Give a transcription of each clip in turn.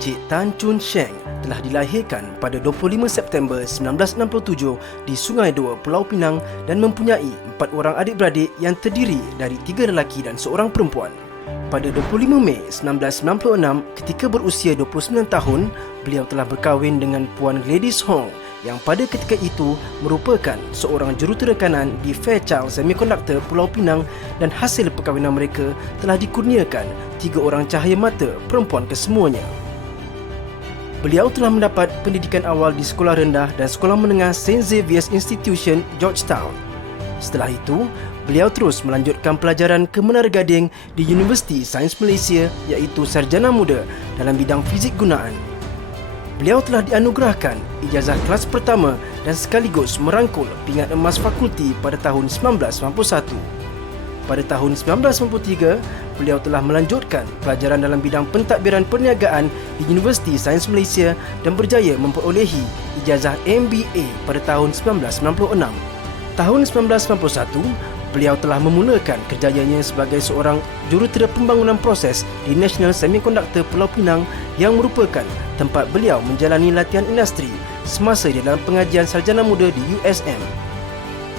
Encik Tan Chun Sheng telah dilahirkan pada 25 September 1967 di Sungai Dua, Pulau Pinang dan mempunyai 4 orang adik-beradik yang terdiri dari 3 lelaki dan seorang perempuan. Pada 25 Mei 1996, ketika berusia 29 tahun, beliau telah berkahwin dengan Puan Gladys Hong yang pada ketika itu merupakan seorang jurutera kanan di Fairchild Semiconductor Pulau Pinang, dan hasil perkahwinan mereka telah dikurniakan 3 orang cahaya mata perempuan kesemuanya. Beliau telah mendapat pendidikan awal di sekolah rendah dan sekolah menengah St. Xavier's Institution, Georgetown. Setelah itu, beliau terus melanjutkan pelajaran ke Menara Gading di Universiti Sains Malaysia, iaitu sarjana muda dalam bidang fizik gunaan. Beliau telah dianugerahkan ijazah kelas pertama dan sekaligus merangkul pingat emas fakulti pada tahun 1991. Pada tahun 1993, beliau telah melanjutkan pelajaran dalam bidang pentadbiran perniagaan di Universiti Sains Malaysia dan berjaya memperolehi ijazah MBA pada tahun 1996. Tahun 1991, beliau telah memulakan kerjayanya sebagai seorang jurutera pembangunan proses di National Semiconductor Pulau Pinang yang merupakan tempat beliau menjalani latihan industri semasa di dalam pengajian sarjana muda di USM.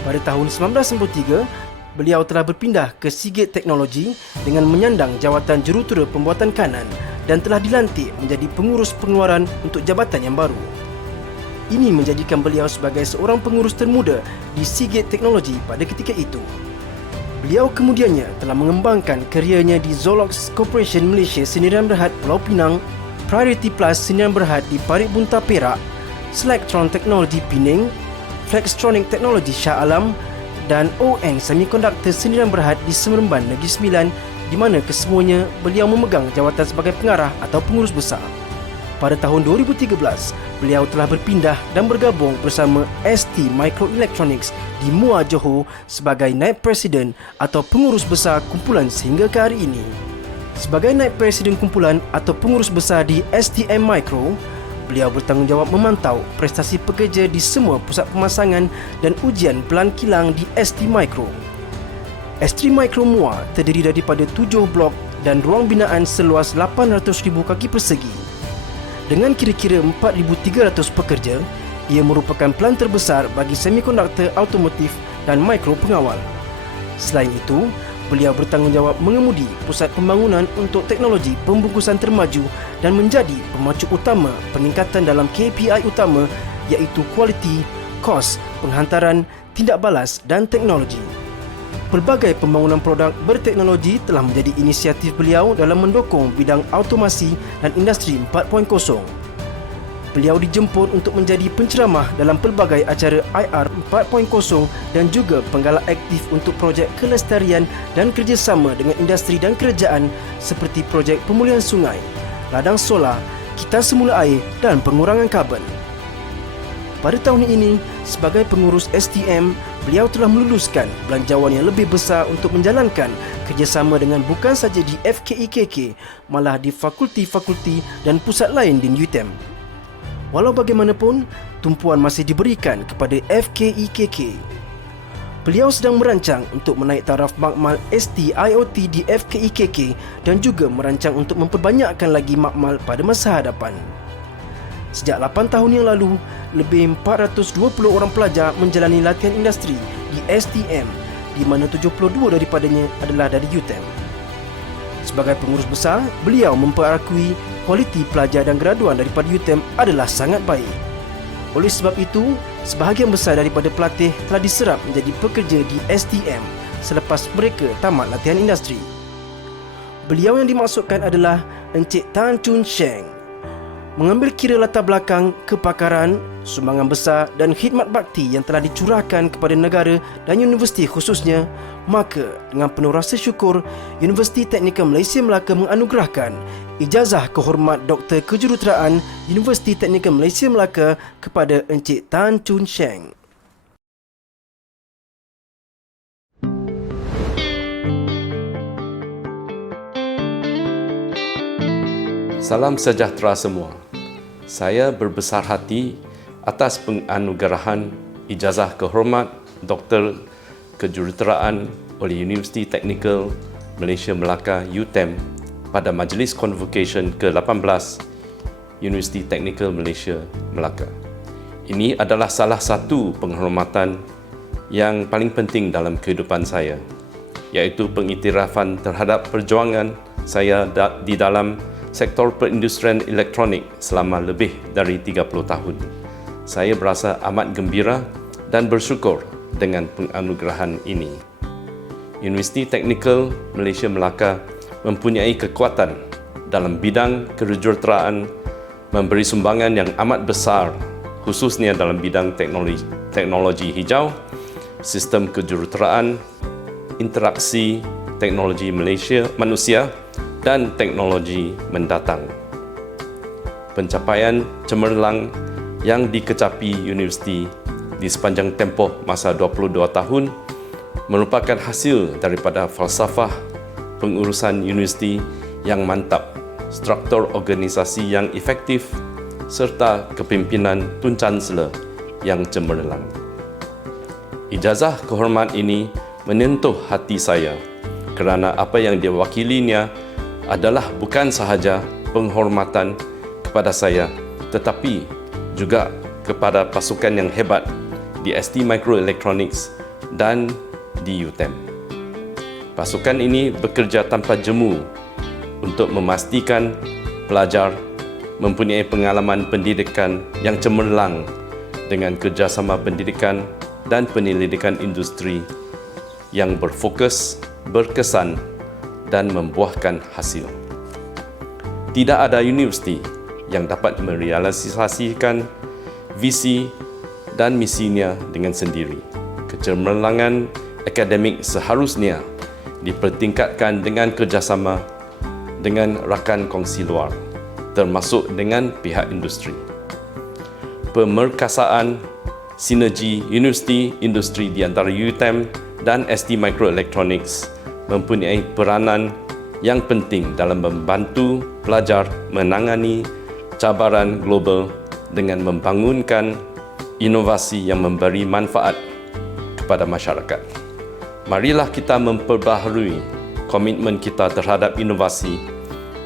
Pada tahun 1993, beliau telah berpindah ke Seagate Technology dengan menyandang jawatan jurutera pembuatan kanan dan telah dilantik menjadi pengurus pengeluaran untuk jabatan yang baru. Ini menjadikan beliau sebagai seorang pengurus termuda di Seagate Technology pada ketika itu. Beliau kemudiannya telah mengembangkan kerjanya di Zolox Corporation Malaysia Sendirian Berhad Pulau Pinang, Priority Plus Sendirian Berhad di Parit Bunta Perak, Selectron Technology Pening, Flextronic Technology Shah Alam dan ON Semiconductor Sendirian Berhad di Semeremban Negeri Sembilan, di mana kesemuanya beliau memegang jawatan sebagai pengarah atau pengurus besar. Pada tahun 2013, beliau telah berpindah dan bergabung bersama ST Microelectronics di Muar Johor sebagai naib presiden atau pengurus besar kumpulan sehingga ke hari ini. Sebagai naib presiden kumpulan atau pengurus besar di STM Micro, beliau bertanggungjawab memantau prestasi pekerja di semua pusat pemasangan dan ujian pelan kilang di ST Micro. ST Micro Muar terdiri daripada 7 blok dan ruang binaan seluas 800,000 kaki persegi. Dengan kira-kira 4,300 pekerja, ia merupakan pelan terbesar bagi semikonduktor automotif dan mikro pengawal. Selain itu, beliau bertanggungjawab mengemudi pusat pembangunan untuk teknologi pembungkusan termaju dan menjadi pemacu utama peningkatan dalam KPI utama, iaitu kualiti, kos, penghantaran, tindak balas dan teknologi. Pelbagai pembangunan produk berteknologi telah menjadi inisiatif beliau dalam mendukung bidang automasi dan industri 4.0. Beliau dijemput untuk menjadi penceramah dalam pelbagai acara IR 4.0 dan juga penggalak aktif untuk projek kelestarian dan kerjasama dengan industri dan kerajaan seperti projek pemulihan sungai, ladang solar, kitar semula air dan pengurangan karbon. Pada tahun ini, sebagai pengurus STM, beliau telah meluluskan belanjawan yang lebih besar untuk menjalankan kerjasama dengan bukan saja di FKIKK, malah di fakulti-fakulti dan pusat lain di UTM. Walau bagaimanapun, tumpuan masih diberikan kepada FKIKK. Beliau sedang merancang untuk menaik taraf makmal ST-IoT di FKIKK dan juga merancang untuk memperbanyakkan lagi makmal pada masa hadapan. Sejak 8 tahun yang lalu, lebih 420 orang pelajar menjalani latihan industri di STM, di mana 72 daripadanya adalah dari UTM. Sebagai pengurus besar, beliau memperakui kualiti pelajar dan graduan daripada UTM adalah sangat baik. Oleh sebab itu, sebahagian besar daripada pelatih telah diserap menjadi pekerja di STM selepas mereka tamat latihan industri. Beliau yang dimaksudkan adalah Encik Tan Chun Sheng. Mengambil kira latar belakang, kepakaran, sumbangan besar dan khidmat bakti yang telah dicurahkan kepada negara dan universiti khususnya, maka dengan penuh rasa syukur, Universiti Teknikal Malaysia Melaka menganugerahkan ijazah kehormat Doktor Kejuruteraan Universiti Teknikal Malaysia Melaka kepada Encik Tan Chun Sheng. Salam sejahtera semua. Saya berbesar hati atas penganugerahan ijazah kehormat Doktor Kejuruteraan oleh Universiti Teknikal Malaysia Melaka UTM pada Majlis Convocation ke-18 Universiti Teknikal Malaysia, Melaka. Ini adalah salah satu penghormatan yang paling penting dalam kehidupan saya, iaitu pengiktirafan terhadap perjuangan saya di dalam sektor perindustrian elektronik selama lebih dari 30 tahun. Saya berasa amat gembira dan bersyukur dengan penganugerahan ini. Universiti Teknikal Malaysia Melaka mempunyai kekuatan dalam bidang kejuruteraan, memberi sumbangan yang amat besar khususnya dalam bidang teknologi hijau, sistem kejuruteraan, interaksi teknologi manusia dan teknologi mendatang. Pencapaian cemerlang yang dikecapi universiti di sepanjang tempoh masa 22 tahun merupakan hasil daripada falsafah pengurusan universiti yang mantap, struktur organisasi yang efektif serta kepimpinan Tun Chancellor yang cemerlang. Ijazah kehormat ini menyentuh hati saya kerana apa yang diwakilinya adalah bukan sahaja penghormatan kepada saya tetapi juga kepada pasukan yang hebat di ST Microelectronics dan di UTM. Pasukan ini bekerja tanpa jemu untuk memastikan pelajar mempunyai pengalaman pendidikan yang cemerlang dengan kerjasama pendidikan dan penyelidikan industri yang berfokus, berkesan dan membuahkan hasil. Tidak ada universiti yang dapat merealisasikan visi dan misinya dengan sendiri. Kecemerlangan akademik seharusnya dipertingkatkan dengan kerjasama dengan rakan kongsi luar, termasuk dengan pihak industri. Pemerkasaan sinergi universiti industri di antara UTM dan ST Microelectronics mempunyai peranan yang penting dalam membantu pelajar menangani cabaran global dengan membangunkan inovasi yang memberi manfaat kepada masyarakat. Marilah kita memperbaharui komitmen kita terhadap inovasi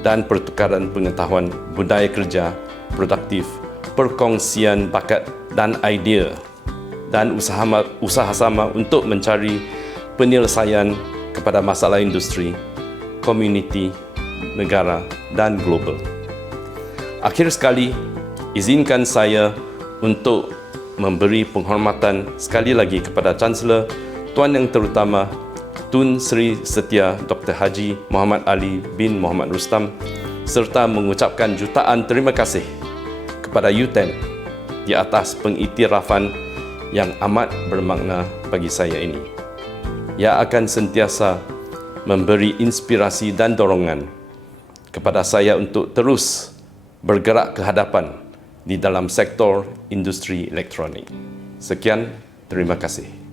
dan pertukaran pengetahuan, budaya kerja produktif, perkongsian bakat dan idea, dan usaha sama untuk mencari penyelesaian kepada masalah industri, komuniti, negara dan global. Akhir sekali, izinkan saya untuk memberi penghormatan sekali lagi kepada Chancellor Tuan Yang Terutama Tun Sri Setia Dr. Haji Muhammad Ali bin Muhammad Rustam serta mengucapkan jutaan terima kasih kepada UTM di atas pengiktirafan yang amat bermakna bagi saya ini. Ia akan sentiasa memberi inspirasi dan dorongan kepada saya untuk terus bergerak ke hadapan di dalam sektor industri elektronik. Sekian, terima kasih.